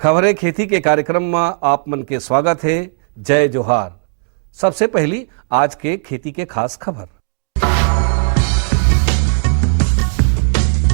खबरें खेती के कार्यक्रम में आप मन के स्वागत है। जय जोहार। सबसे पहली आज के खेती के खास खबर।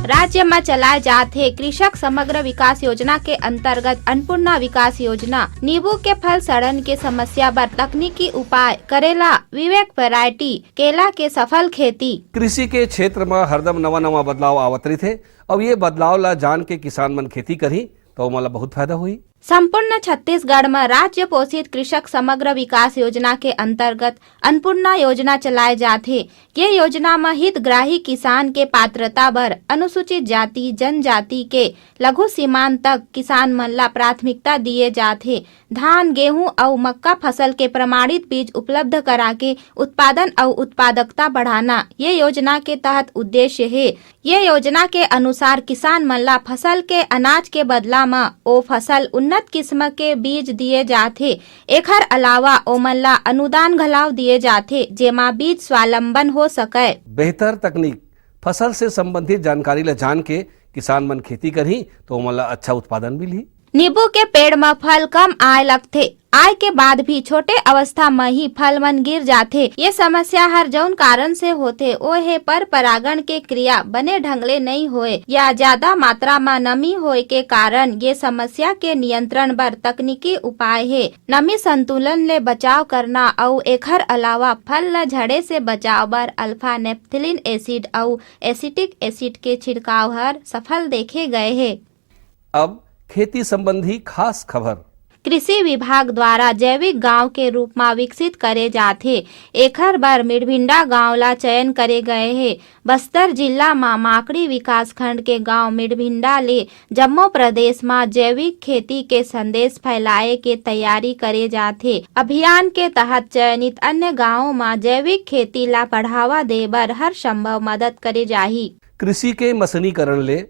राज्य में चलाए जाते कृषक समग्र विकास योजना के अंतर्गत अन्नपूर्णा विकास योजना नींबू के फल सड़न के समस्या पर तकनीकी उपाय करेला विवेक वैरायटी केला के सफल खेती। कृषि के क्षेत्र में हरदम नवा नवा बदलाव आवत रही थे। अब ये बदलाव ला जान के किसान मन खेती करी तो मला बहुत फायदा हुई। संपूर्ण छत्तीसगढ़ में राज्य पोषित कृषक समग्र विकास योजना के अंतर्गत अन्नपूर्णा योजना चलाए जाते। ये योजना में हितग्राही किसान के पात्रता बर अनुसूचित जाति जनजाति के लघु सीमांत तक किसान मन ला प्राथमिकता दिए जाते। धान गेहूं और मक्का फसल के प्रमाणित बीज उपलब्ध करा के उत्पादन और उत्पादकता बढ़ाना ये योजना के तहत उद्देश्य है। ये योजना के अनुसार किसान मन ला फसल के अनाज के बदला में ओ फसल उन्नत किस्म के बीज दिए जाते। एखर अलावा ओमन ला अनुदान घलाव दिए जाते जेमा बीज स्वावलंबन हो सके। बेहतर तकनीक फसल से संबंधित जानकारी ला जान के किसान मन खेती करी तो ओमन ला अच्छा उत्पादन मिली। नींबू के पेड़ में फल कम आए लगथे। आय के बाद भी छोटे अवस्था में ही फल मन गिर जाथे। ये समस्या हर जौन कारण से होथे ओ है पर परागण के क्रिया बने ढंग ले नहीं होए या ज्यादा मात्रा में नमी होए के कारण ये समस्या के नियंत्रण बर तकनीकी उपाय है नमी संतुलन ले बचाव करना और एखर अलावा फल ल झड़े से बचाव बर अल्फा नेप्थलीन एसिड और एसिटिक एसिड के छिड़काव हर सफल देखे गए है। अब खेती संबंधी खास खबर। कृषि विभाग द्वारा जैविक गांव के रूप में विकसित करे जाथे। एखर बर मिड़भिंडा गांव ला चयन करे गए है। बस्तर जिला में माकड़ी विकास खंड के गांव मिड़भिंडा ले जम्मू प्रदेश में जैविक खेती के संदेश फैलाए के तैयारी करे जाथे। अभियान के तहत चयनित अन्य गाँवों में जैविक खेती ला बढ़ावा दे बर हर संभव मदद करे जाही। कृषि के मशीनीकरण ले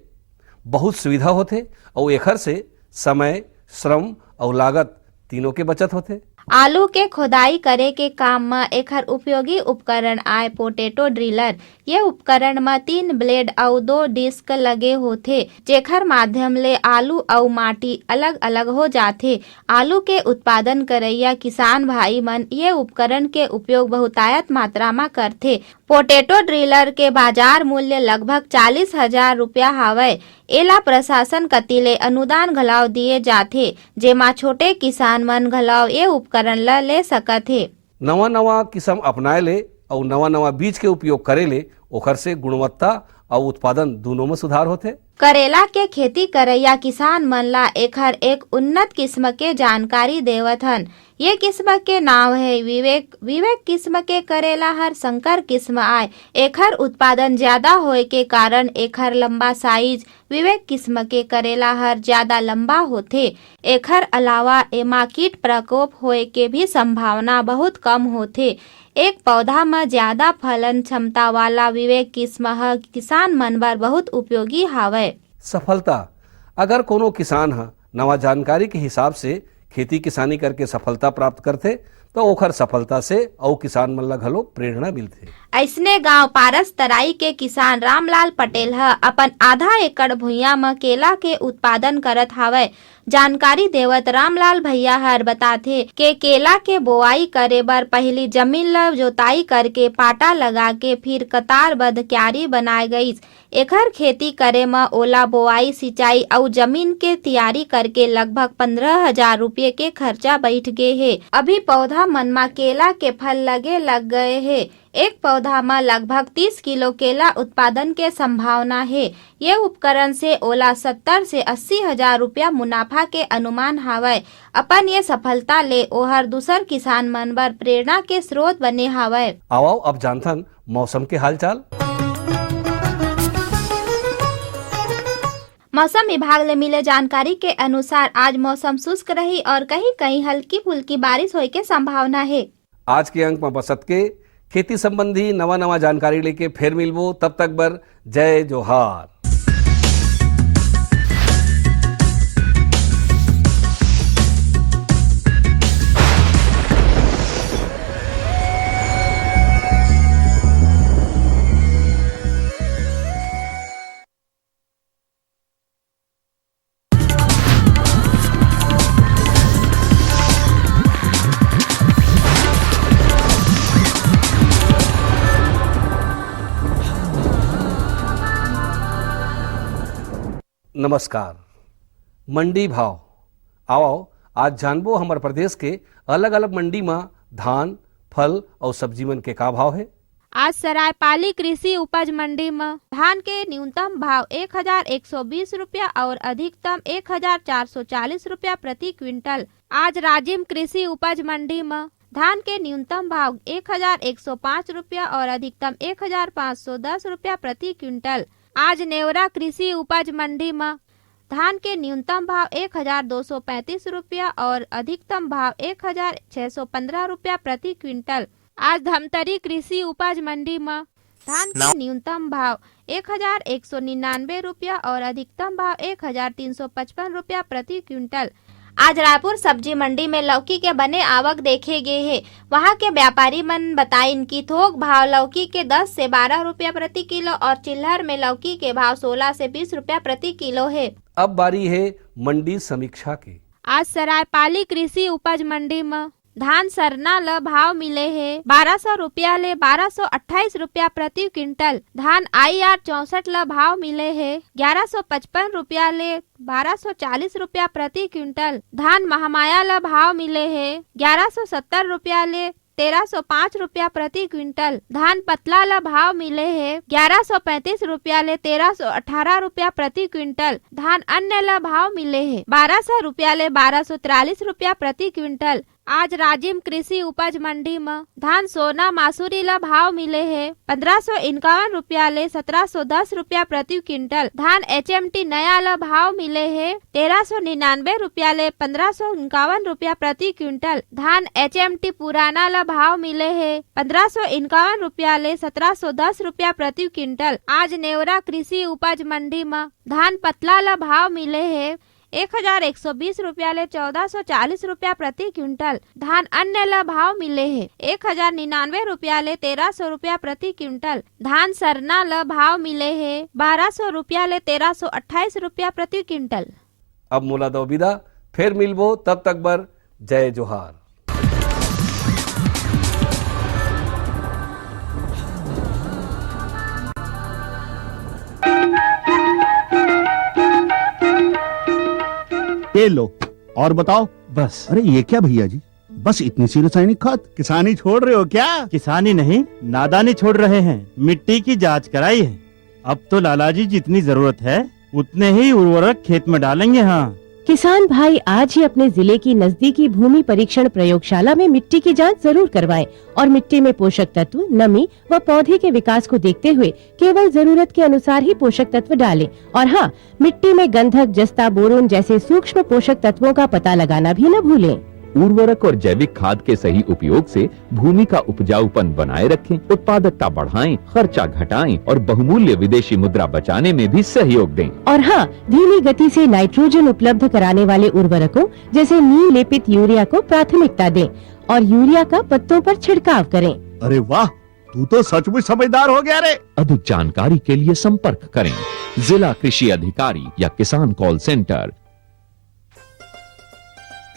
बहुत सुविधा होथे और एखर से समय श्रम और लागत तीनों के बचत होते। आलू के खोदाई करे के काम में एखर उपयोगी उपकरण आए पोटैटो ड्रिलर। ये उपकरण में 3 ब्लेड और 2 डिस्क लगे होथे जेखर माध्यम ले आलू और माटी अलग अलग हो जाथे। आलू के उत्पादन करैया किसान भाई मन ये उपकरण के उपयोग बहुतायत मात्रा में करथे। पोटैटो ड्रिलर के बाजार मूल्य लगभग 40,000 रुपया हावय। एला प्रशासन कति ले अनुदान घलाव दिए जाथे जेमा छोटे किसान मन घलाव ये उपकरण ला ले सकत हे। नवा नवा किस्म अपनाए ले और नवा नवा बीज के उपयोग करे ले ओखर से गुणवत्ता और उत्पादन दोनों में सुधार होते। करेला के खेती करैया किसान मन ला एखर एक उन्नत किस्म के जानकारी देवत हन। ये किस्म के नाम है विवेक। विवेक किस्म के करेला हर संकर किस्म आए। एखर उत्पादन ज्यादा होए के कारण एखर लंबा साइज विवेक किस्म के करेला हर ज्यादा लंबा होथे। एखर अलावा एमा कीट प्रकोप होए के भी संभावना बहुत कम होथे। एक पौधा में ज्यादा फलन क्षमता वाला विवेक किस्म ह किसान मन बर बहुत उपयोगी हावय। सफलता अगर कोनो किसान ह नवा जानकारी के हिसाब से खेती किसानी करके सफलता प्राप्त करते तो ओखर सफलता से और किसान मन ला घलो प्रेरणा मिलथे। ऐसने गांव पारस तराई के किसान रामलाल पटेल ह अपन आधा एकड़ भुइयां में केला के उत्पादन करत हावय। जानकारी देवत रामलाल भैया हर बताथे के केला के बोआई करे बर पहली जमीन ला जोताई करके पाटा लगा के फिर कतारबद्ध क्यारी बनाए गईस। एखर खेती करे में ओला बोआई सिंचाई और जमीन के तैयारी करके लगभग 15,000 रुपये के खर्चा बैठ गए है। अभी पौधा मन में केला के फल लगे लग गए है। एक पौधा में लगभग 30 किलो केला उत्पादन के संभावना है। ये उपकरण से ओला 70 से 80,000 रुपया मुनाफा के अनुमान हावय। अपन ये सफलता ले ओहर दूसर किसान मन बर प्रेरणा के स्रोत बने हावय। आओ अब जानथन मौसम के हालचाल। मौसम विभाग ले मिले जानकारी के अनुसार आज मौसम शुष्क रही और कहीं कहीं हल्की फुल्की बारिश होए के संभावना है। आज के अंक में बसत के खेती संबंधी नवा नवा जानकारी लेके फिर मिलबो। तब तक बर जय जोहार। नमस्कार। मंडी भाव आओ आज जानबो हमारे प्रदेश के अलग अलग मंडी में धान, फल और सब्जी मन के का भाव है। आज सरायपाली कृषि उपज मंडी में धान के न्यूनतम भाव 1120 रुपया और अधिकतम 1440 रुपया प्रति क्विंटल। आज राजिम कृषि उपज मंडी में धान के न्यूनतम भाव 1105 रुपया और अधिकतम 1510 रुपया प्रति क्विंटल। आज नेवरा कृषि उपज मंडी में धान के न्यूनतम भाव 1235 रुपया और अधिकतम भाव 1615 रुपया प्रति क्विंटल। आज धमतरी कृषि उपज मंडी में धान के न्यूनतम भाव 1199 रुपया और अधिकतम भाव 1355 रुपया प्रति क्विंटल। आज रायपुर सब्जी मंडी में लौकी के बने आवक देखे गए हैं। वहां के व्यापारी मन बताइन कि थोक भाव लौकी के 10 से 12 रुपया प्रति किलो और चिल्हर में लौकी के भाव 16 से 20 रुपया प्रति किलो है। अब बारी है मंडी समीक्षा की। आज सरायपाली कृषि उपज मंडी में धान सरना ल भाव मिले है 1200 रुपया ले 1228 रुपया प्रति क्विंटल। धान IR 64 ल भाव मिले है 1155 रुपया ले 1240 रुपया प्रति क्विंटल। धान महामाया ल भाव मिले है 1170 रुपया ले 1305 रुपया प्रति क्विंटल। धान पतला ल भाव मिले है 1135 रुपया ले 1318 रुपया प्रति क्विंटल। धान अन्य ल भाव मिले है 1200 रुपया ले 1243 रुपया प्रति क्विंटल। आज राजिम कृषि उपज मंडी में धान सोना मासूरी ला भाव मिले है 1551 रुपया ले 1710 रुपया प्रति क्विंटल। धान HMT नया ला भाव मिले है 1399 रुपया ले 1551 रुपया प्रति क्विंटल। धान HMT पुराना ला भाव मिले है 1551 रुपया ले 1710 रुपया प्रति क्विंटल। आज नेवरा कृषि उपज मंडी में धान पतला ला भाव मिले है 1120 रुपया ले 1440 रुपया प्रति क्विंटल। धान अन्य ला भाव मिले है 1099 रुपया ले 1300 रुपया प्रति क्विंटल। धान सरना ला भाव मिले है 1200 रुपया ले 1328 रुपया प्रति क्विंटल। अब मोला दो विदा, फिर मिलबो, तब तक बर जय जोहार। ये लो और बताओ। बस। अरे ये क्या भैया जी, बस इतनी सी रासायनिक खाद? किसानी छोड़ रहे हो क्या? किसानी नहीं, नादानी छोड़ रहे हैं। मिट्टी की जांच कराई है। अब तो लालाजी जितनी जरूरत है उतने ही उर्वरक खेत में डालेंगे। हाँ, किसान भाई आज ही अपने जिले की नजदीकी भूमि परीक्षण प्रयोगशाला में मिट्टी की जांच जरूर करवाएं और मिट्टी में पोषक तत्व, नमी व पौधे के विकास को देखते हुए केवल जरूरत के अनुसार ही पोषक तत्व डालें। और हाँ, मिट्टी में गंधक, जस्ता, बोरोन जैसे सूक्ष्म पोषक तत्वों का पता लगाना भी न भूलें। उर्वरक और जैविक खाद के सही उपयोग से भूमि का उपजाऊपन बनाए रखें, उत्पादकता बढ़ाएं, खर्चा घटाएं और बहुमूल्य विदेशी मुद्रा बचाने में भी सहयोग दें। और हाँ, धीमी गति से नाइट्रोजन उपलब्ध कराने वाले उर्वरकों जैसे नीम लेपित यूरिया को प्राथमिकता दें और यूरिया का पत्तों पर छिड़काव करें। अरे वाह, तू तो सचमुच समझदार हो गया रे। अधिक जानकारी के लिए संपर्क करें जिला कृषि अधिकारी या किसान कॉल सेंटर।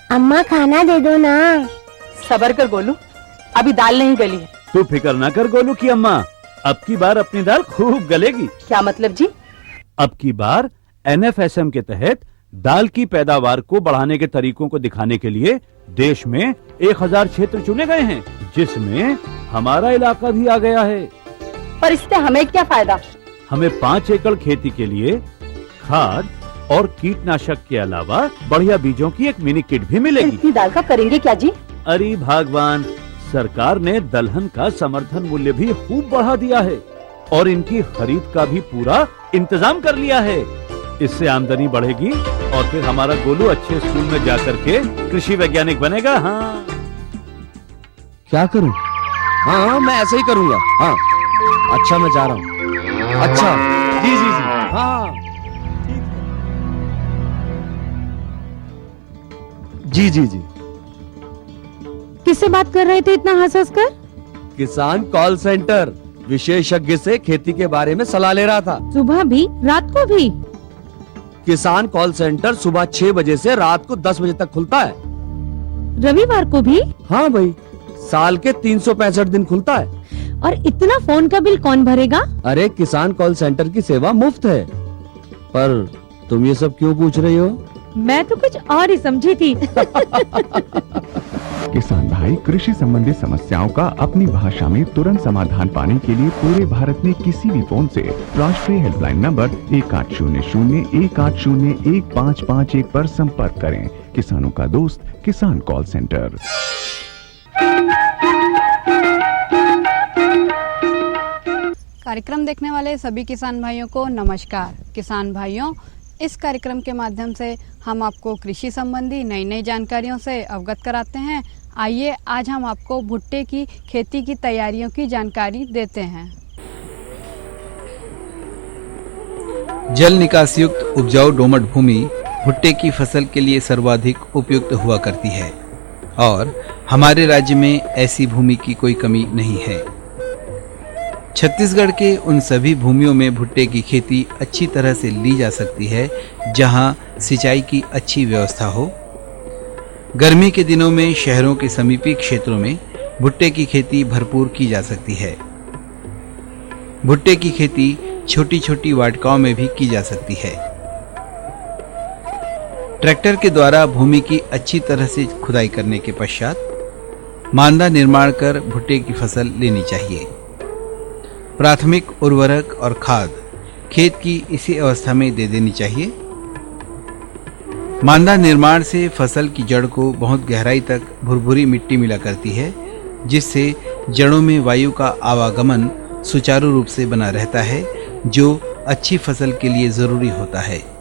अम्मा खाना दे दो ना। सबर कर गोलू, अभी दाल नहीं गली है। तू फिक्र न कर गोलू की अम्मा, अब की बार अपनी दाल खूब गलेगी। क्या मतलब जी? अब की बार NFSM के तहत दाल की पैदावार को बढ़ाने के तरीकों को दिखाने के लिए देश में 1000 क्षेत्र चुने गए हैं, जिसमें हमारा इलाका भी आ गया है। पर इससे हमें क्या फायदा? हमें 5 एकड़ खेती के लिए खाद और कीटनाशक के अलावा बढ़िया बीजों की एक मिनी किट भी मिलेगी। इतनी दाल का करेंगे क्या जी? अरे भगवान, सरकार ने दलहन का समर्थन मूल्य भी खूब बढ़ा दिया है और इनकी खरीद का भी पूरा इंतजाम कर लिया है। इससे आमदनी बढ़ेगी और फिर हमारा गोलू अच्छे स्कूल में जाकर के कृषि वैज्ञानिक बनेगा। हाँ, क्या करूं? हाँ, मैं ऐसे ही करूंगा। हाँ, अच्छा, मैं जा रहा हूँ। अच्छा, जी जी जी, हाँ, जी जी जी। किससे बात कर रहे थे इतना हंस कर? किसान कॉल सेंटर, विशेषज्ञ से खेती के बारे में सलाह ले रहा था। सुबह भी, रात को भी? किसान कॉल सेंटर सुबह 6 बजे से रात को 10 बजे तक खुलता है। रविवार को भी? हाँ भाई, साल के 365 दिन खुलता है। और इतना फोन का बिल कौन भरेगा? अरे किसान कॉल सेंटर की सेवा मुफ्त है, पर तुम ये सब क्यों पूछ रही हो? मैं तो कुछ और ही समझी थी। किसान भाई कृषि संबंधी समस्याओं का अपनी भाषा में तुरंत समाधान पाने के लिए पूरे भारत में किसी भी फोन से राष्ट्रीय हेल्पलाइन नंबर 1800-1801-551 पर संपर्क करें। किसानों का दोस्त किसान कॉल सेंटर। कार्यक्रम देखने वाले सभी किसान भाइयों को नमस्कार। किसान भाइयों, इस कार्यक्रम के माध्यम से हम आपको कृषि संबंधी नई नई जानकारियों से अवगत कराते हैं। आइए आज हम आपको भुट्टे की खेती की तैयारियों की जानकारी देते हैं। जल निकास युक्त उपजाऊ दोमट भूमि भुट्टे की फसल के लिए सर्वाधिक उपयुक्त हुआ करती है और हमारे राज्य में ऐसी भूमि की कोई कमी नहीं है। छत्तीसगढ़ के उन सभी भूमियों में भुट्टे की खेती अच्छी तरह से ली जा सकती है जहां सिंचाई की अच्छी व्यवस्था हो। गर्मी के दिनों में शहरों के समीपी क्षेत्रों में भुट्टे की खेती भरपूर की जा सकती है। भुट्टे की खेती छोटी छोटी वाटिकाओं में भी की जा सकती है। ट्रैक्टर के द्वारा भूमि की अच्छी तरह से खुदाई करने के पश्चात मांदा निर्माण कर भुट्टे की फसल लेनी चाहिए। प्राथमिक उर्वरक और खाद खेत की इसी अवस्था में दे देनी चाहिए। मांदा निर्माण से फसल की जड़ को बहुत गहराई तक भुरभुरी मिट्टी मिला करती है, जिससे जड़ों में वायु का आवागमन सुचारू रूप से बना रहता है, जो अच्छी फसल के लिए जरूरी होता है।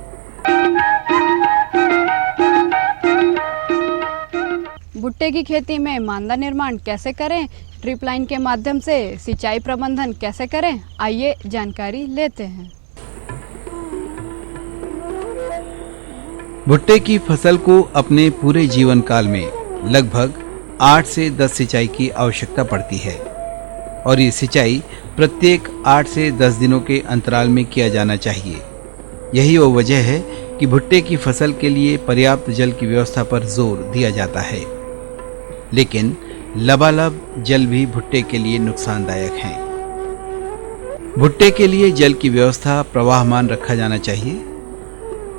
भुट्टे की खेती में मांदा निर्माण कैसे करें, ड्रिप लाइन के माध्यम से सिंचाई प्रबंधन कैसे करें, आइए जानकारी लेते हैं। भुट्टे की फसल को अपने पूरे जीवन काल में लगभग 8 से 10 सिंचाई की आवश्यकता पड़ती है और ये सिंचाई प्रत्येक 8 से 10 दिनों के अंतराल में किया जाना चाहिए। यही वो वजह है कि भुट्टे की फसल के लिए पर्याप्त जल की व्यवस्था पर जोर दिया जाता है, लेकिन लबालब जल भी भुट्टे के लिए नुकसानदायक है। भुट्टे के लिए जल की व्यवस्था प्रवाहमान रखा जाना चाहिए।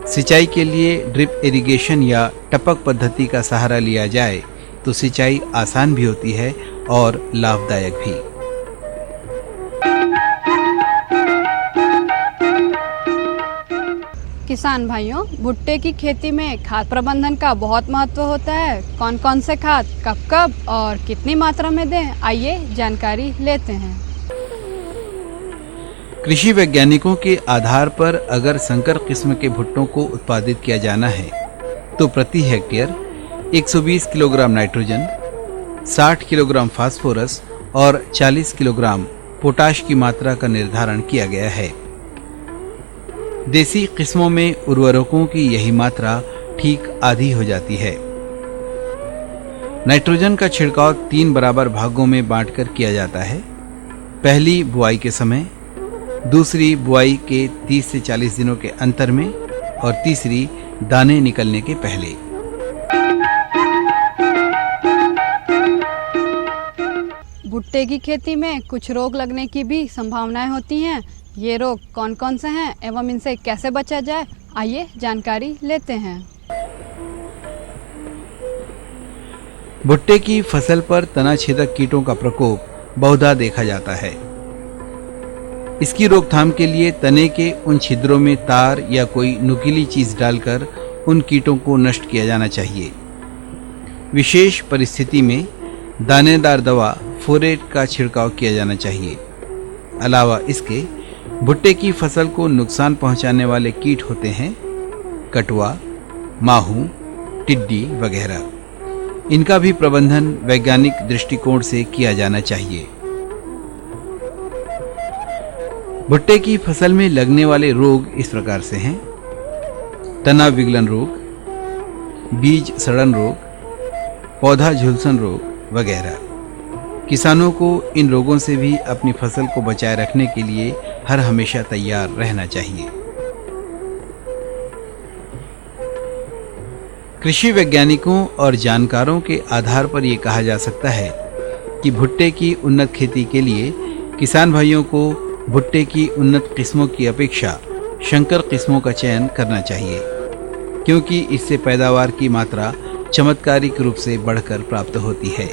सिंचाई के लिए ड्रिप इरिगेशन या टपक पद्धति का सहारा लिया जाए तो सिंचाई आसान भी होती है और लाभदायक भी। किसान भाइयों, भुट्टे की खेती में खाद प्रबंधन का बहुत महत्व होता है। कौन कौन से खाद कब कब और कितनी मात्रा में दें, आइए जानकारी लेते हैं। कृषि वैज्ञानिकों के आधार पर अगर संकर किस्म के भुट्टों को उत्पादित किया जाना है तो प्रति hectare 120 kilogram nitrogen, 60 kilogram phosphorus और 40 किलोग्राम पोटाश की मात्रा का निर्धारण किया गया है। देसी किस्मों में उर्वरकों की यही मात्रा ठीक आधी हो जाती है। नाइट्रोजन का छिड़काव 3 बराबर भागों में बांटकर किया जाता है। पहली बुआई के समय, दूसरी बुआई के 30 से 40 दिनों के अंतर में और तीसरी दाने निकलने के पहले। भुट्टे की खेती में कुछ रोग लगने की भी संभावनाएं होती हैं। ये रोग कौन कौन से हैं एवं इनसे कैसे बचा जाए, आइए जानकारी लेते हैं। भुट्टे की फसल पर तना छेदक कीटों का प्रकोप बहुधा देखा जाता है। इसकी रोकथाम के लिए तने के उन छिद्रों में तार या कोई नुकीली चीज डालकर उन कीटों को नष्ट किया जाना चाहिए। विशेष परिस्थिति में दानेदार दवा फोरेट का छिड़काव किया जाना चाहिए। अलावा इसके भुट्टे की फसल को नुकसान पहुंचाने वाले कीट होते हैं कटुआ, माहू, टिड्डी वगैरह। इनका भी प्रबंधन वैज्ञानिक दृष्टिकोण से किया जाना चाहिए। भुट्टे की फसल में लगने वाले रोग इस प्रकार से हैं: तना विगलन रोग, बीज सड़न रोग, पौधा झुलसन रोग वगैरह। किसानों को इन रोगों से भी अपनी फसल को बचाए रखने के लिए हर हमेशा तैयार रहना चाहिए। कृषि वैज्ञानिकों और जानकारों के आधार पर यह कहा जा सकता है कि भुट्टे की उन्नत खेती के लिए किसान भाइयों को भुट्टे की उन्नत किस्मों की अपेक्षा शंकर किस्मों का चयन करना चाहिए, क्योंकि इससे पैदावार की मात्रा चमत्कारिक रूप से बढ़कर प्राप्त होती है।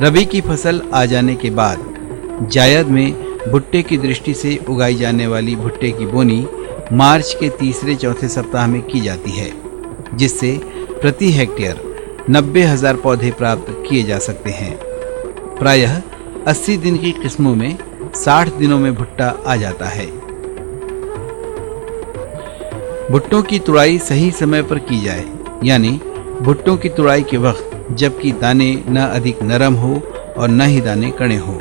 रबी की फसल आ जाने के बाद जायद में भुट्टे की दृष्टि से उगाई जाने वाली भुट्टे की बोनी मार्च के तीसरे चौथे सप्ताह में की जाती है, जिससे प्रति हेक्टेयर 90,000 पौधे प्राप्त किए जा सकते हैं। प्रायः 80 दिन की किस्मों में 60 दिनों में भुट्टा आ जाता है। भुट्टों की तुड़ाई सही समय पर की जाए, यानी भुट्टों की तुड़ाई के वक्त जबकि दाने न अधिक नरम हो और न ही दाने कड़े हो।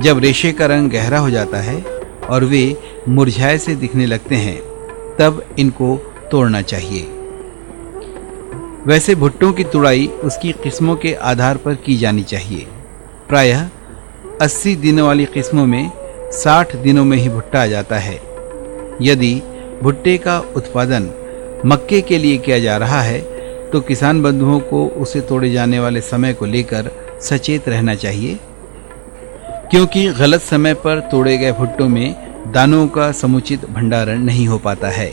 जब रेशे का रंग गहरा हो जाता है और वे मुरझाए से दिखने लगते हैं, तब इनको तोड़ना चाहिए। वैसे भुट्टों की तुड़ाई उसकी किस्मों के आधार पर की जानी चाहिए। प्रायः 80 दिनों वाली किस्मों में 60 दिनों में ही भुट्टा आ जाता है। यदि भुट्टे का उत्पादन मक्के के लिए किया जा रहा है तो किसान बंधुओं को उसे तोड़े जाने वाले समय को लेकर सचेत रहना चाहिए, क्योंकि गलत समय पर तोड़े गए भुट्टों में दानों का समुचित भंडारण नहीं हो पाता है।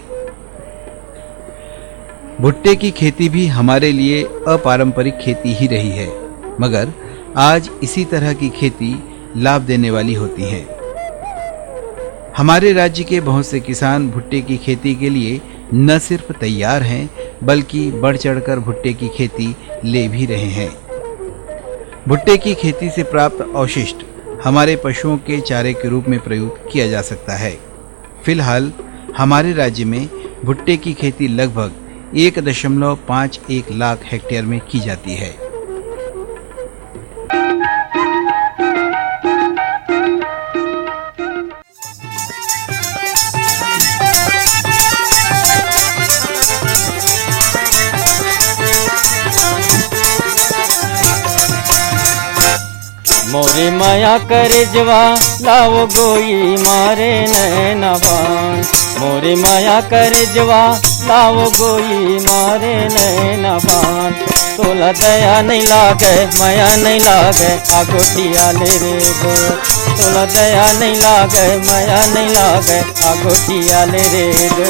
भुट्टे की खेती भी हमारे लिए अपारंपरिक खेती ही रही है, मगर आज इसी तरह की खेती लाभ देने वाली होती है। हमारे राज्य के बहुत से किसान भुट्टे की खेती के लिए न सिर्फ तैयार हैं, बल्कि बढ़ चढ़कर भुट्टे की खेती ले भी रहे हैं। भुट्टे की खेती से प्राप्त अवशिष्ट हमारे पशुओं के चारे के रूप में प्रयुक्त किया जा सकता है। फिलहाल हमारे राज्य में भुट्टे की खेती लगभग 1.51 लाख हेक्टेयर में की जाती है। मोरे माया कर जवा लाओ गोई मारे नैना बान। मोरे माया कर जवा लाओ गोई मारे नैना बान। तोला दया नहीं लागे माया नहीं लागे आगोटिया ले रे गो। तोला दया नहीं लागे माया नहीं लागे आगोटिया ले रे गो।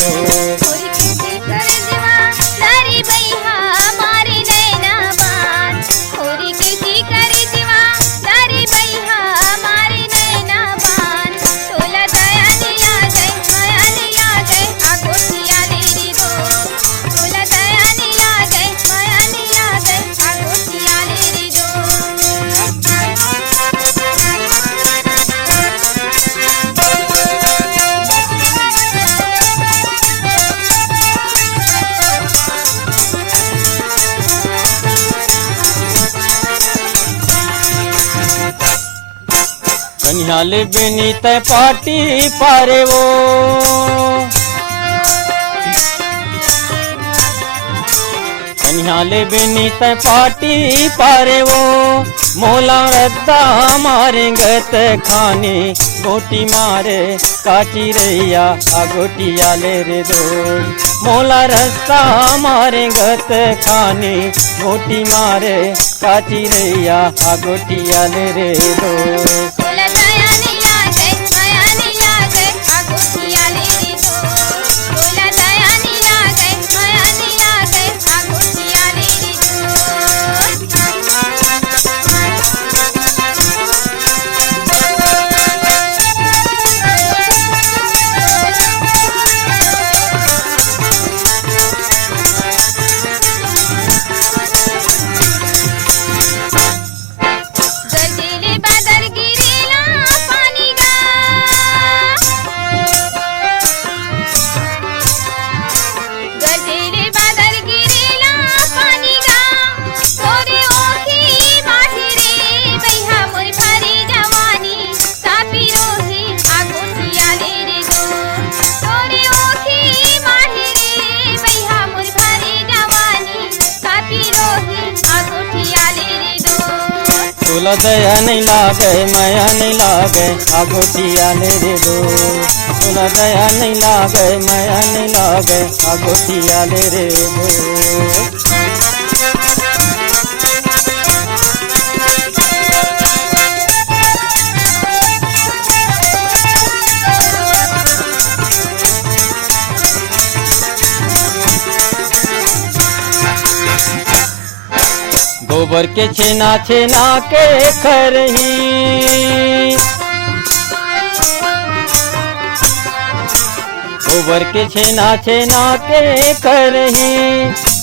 कन्याले बेनी तय पार्टी पारे वो। कन्याले बेनी तय पार्टी पारे वो। मोला रद्दा मारे गत खानी गोटी मारे काची रैया आ गोटिया ले रे दो। मोला रस्ता मारे गत खानी गोटी मारे काची रैया आ गोटिया ले रे दो। तोला दया नहीं लागे माया नहीं लागे आगोटिया ले रे दो। तोला दया नहीं लागे माया नहीं लागे आगोटिया ले रे दो। गोबर के छेना छेना के खरही, गोबर के छेना छेना के करही,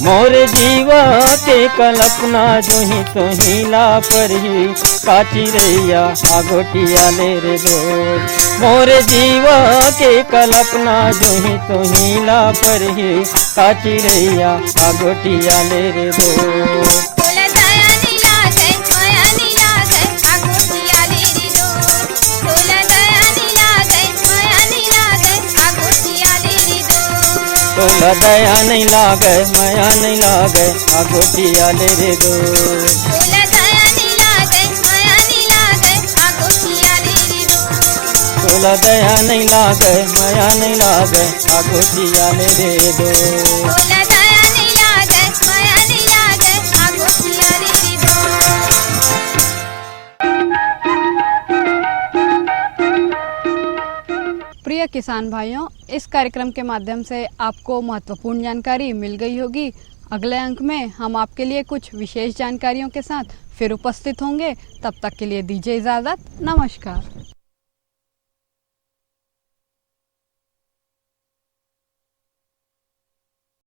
मोर जीवा के कल्पना जो ही तो हीला पर ही, काची रैया आगोटिया ले रे दोर, मोर जीवा के कल्पना जो ही तो हीला पर ही, काची रैया आगोटिया ले रे दोर। तोला दया नहीं लागे माया नहीं लागे आगोटिया ले रे दो, तोला दया नहीं लागे माया नहीं लागे आगोटिया ले रे दो, तोला दया नहीं लागे माया नहीं लागे आगोटिया ले रे दो, तोला दया नहीं लागे माया नहीं लागे आगोटिया ले रे दो। प्रिय किसान भाइयों, इस कार्यक्रम के माध्यम से आपको महत्वपूर्ण जानकारी मिल गई होगी। अगले अंक में हम आपके लिए कुछ विशेष जानकारियों के साथ फिर उपस्थित होंगे। तब तक के लिए दीजिए इजाज़त। नमस्कार।